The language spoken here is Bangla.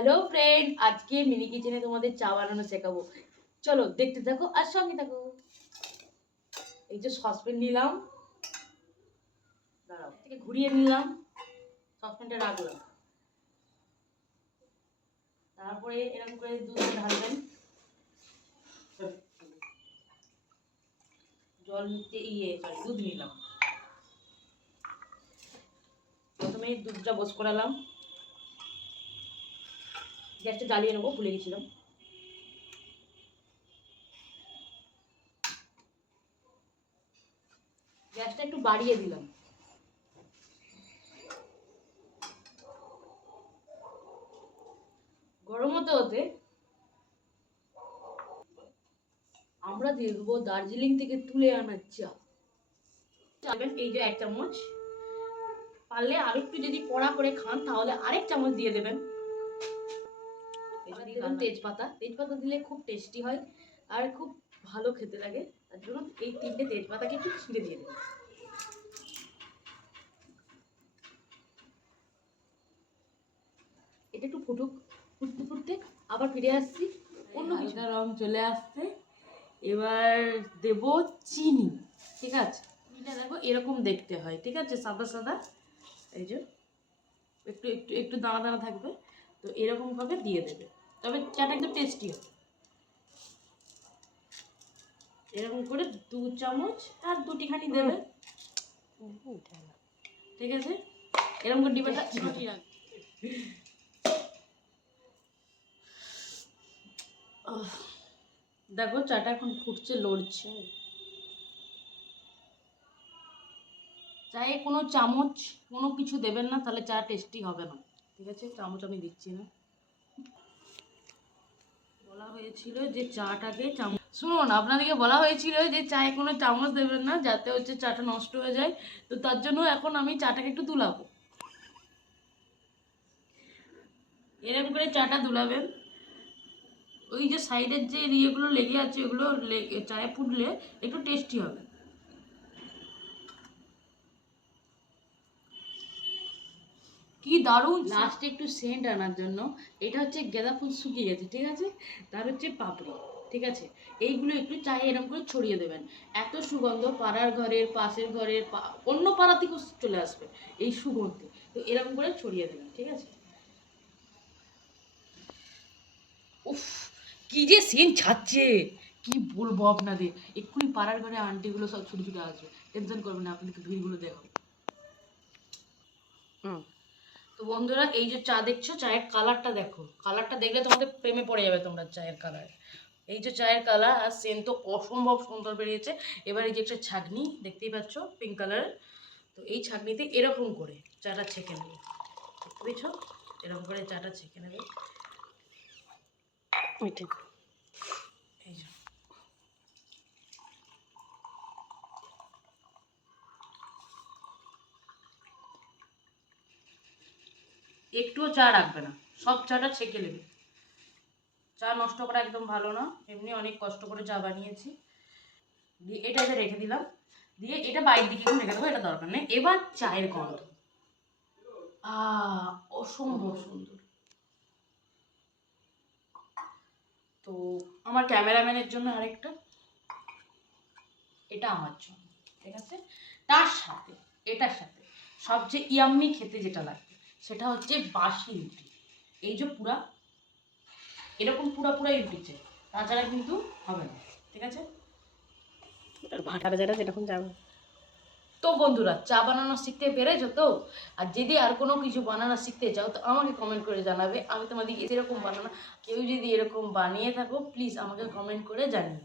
হ্যালো ফ্রেন্ড আজকে মিনি কিচেনে তোমাদের চা বানানো শেখাবো। চলো, দেখতে থাকো আর সঙ্গে থাকো। এই যে সসপ্যান নিলাম। দাঁড়াও থেকে ঘুরিয়ে নিলাম। সসপ্যানটা রাখলাম। তারপরে এরকম করে দুধ ঢালবেন। জল নিতে ইয়ে সরি দুধ নিলাম। প্রথমে দুধটা বস করালাম। গ্যাসটা জ্বালিয়ে নেব, ভুলে গেছিলাম। গ্যাসটা একটু বাড়িয়ে দিলাম। গরম হতে হতে আমরা দিয়ে দেবো দার্জিলিং থেকে তুলে আনার চা। চাবেন এই যে এক চামচ। পারলে আরেকটু যদি কড়া করে খান, তাহলে আরেক চামচ দিয়ে দেবেন। দেবেন তেজপাতা। তেজপাতা দিলে খুব টেস্টি হয় আর খুব ভালো খেতে লাগে। তার জন্য এই তিনটে তেজপাতাকে একটু ছিঁড়ে দিয়ে দেবেন এটা একটু ফুটুক ফুটতে ফুটতে আবার ফিরে আসছি। অন্য কিছু। হালকা রং চলে আসছে। এবার দেব চিনি ঠিক আছে? চিনিটা দেখো এরকম দেখতে হয় ঠিক আছে? সাদা সাদা। এই যে একটু একটু একটু দানা দানা থাকবে। তো এরকম ভাবে দিয়ে দেবে। তবে চাটা একটু টেস্টি হবে। এরকম করে দু চামচ আর দুটিখানি দেবে। ঠিক আছে? এরকম করে ডিবাটা আহ, দেখো চাটা এখন ফুটছে লড়ছে। চায়ে কোনো চামচ কোনো কিছু দেবেন না তাহলে চা টেস্টি হবে না। ঠিক আছে? চামচ আমি দিচ্ছি না। হয়েছিল যে চাটাকে চামচ শুনুন, আপনাদেরকে বলা হয়েছিল যে চায়ে কোনো চামচ দেবেন না, যাতে হচ্ছে চাটা নষ্ট হয়ে যায়। তো তার জন্য এখন আমি চাটাকে একটু দুলাবো। এরকম করে চাটা দুলাবেন। ওই যে সাইডের যে ইয়েগুলো লেগে আছে, ওগুলো চায়ে ফুটলে একটু টেস্টি হবে। কি দারুণ লাস্টে একটু সেন্ট আনার জন্য এটা হচ্ছে গাঁদা ফুল শুকিয়ে গেছে ঠিক আছে? তার হচ্ছে পাপড়ি ঠিক আছে? এইগুলো একটু চাই এরকম করে ছড়িয়ে দেবেন। এত সুগন্ধ পাড়ার ঘরের পাশের ঘরের অন্য পাড়া থেকেও চলে আসবে এই সুগন্ধে। তো এরকম করে ছড়িয়ে দেবেন ঠিক আছে? উফ কি যে সিন ছাড়ছে! কি বলব আপনাদের? এক্ষুনি পাড়ার ঘরে আন্টিগুলো সব ছুটে ছুটে আসবে। টেনশন করবেন না আপনাদেরকে ভিড়গুলো দেখাবো। তো বন্ধুরা, এই যে চা দেখছ, চায়ের কালারটা দেখো। কালারটা দেখলে তোমাদের প্রেমে পড়ে যাবে তোমরা চায়ের কালার এই যে চায়ের কালার আর সেন্ট তো অসম্ভব সুন্দর বেরিয়েছে। এবার এই যে একটা ছাগনি দেখতেই পাচ্ছ পিঙ্ক কালারের তো এই ছাগনিতে এরকম করে চাটা ছেঁকে নেবে। দেখতে পেয়েছ? এরকম করে চাটা ছেঁকে নেবে এই যে একটুও চা রাখবে না। সব চাটা ছেঁকে নেবে। চা নষ্ট করা একদম ভালো না। এমনি অনেক কষ্ট করে চা বানিয়েছি। দিয়ে এটা এসে রেখে দিলাম, দিয়ে এটা বাইরের দিকে রেখে দেবো, এটা দরকার নেই। এবার চায়ের গন্ধ। অসম্ভব সুন্দর। তো আমার ক্যামেরাম্যানের জন্য আরেকটা। এটা আমার জন্য, ঠিক আছে? তার সাথে, এটার সাথে সবচেয়ে ইয়াম্মি খেতে যেটা লাগবে সেটা হচ্ছে বাসি রুটি এই যে পুরা এরকম পুরা পুরাই রুটি তাছাড়া কিন্তু হবে না ঠিক আছে? ভাটার যেটা যেরকম যাবে তো বন্ধুরা চা বানানো শিখতে পেরেছ তো? আর যদি আর কোনো কিছু বানানো শিখতে চাও তো আমাকে কমেন্ট করে জানাবে। আমি তোমাদের এরকম বানানো কেউ যদি এরকম বানিয়ে থাকো প্লিজ আমাকে কমেন্ট করে জানিও।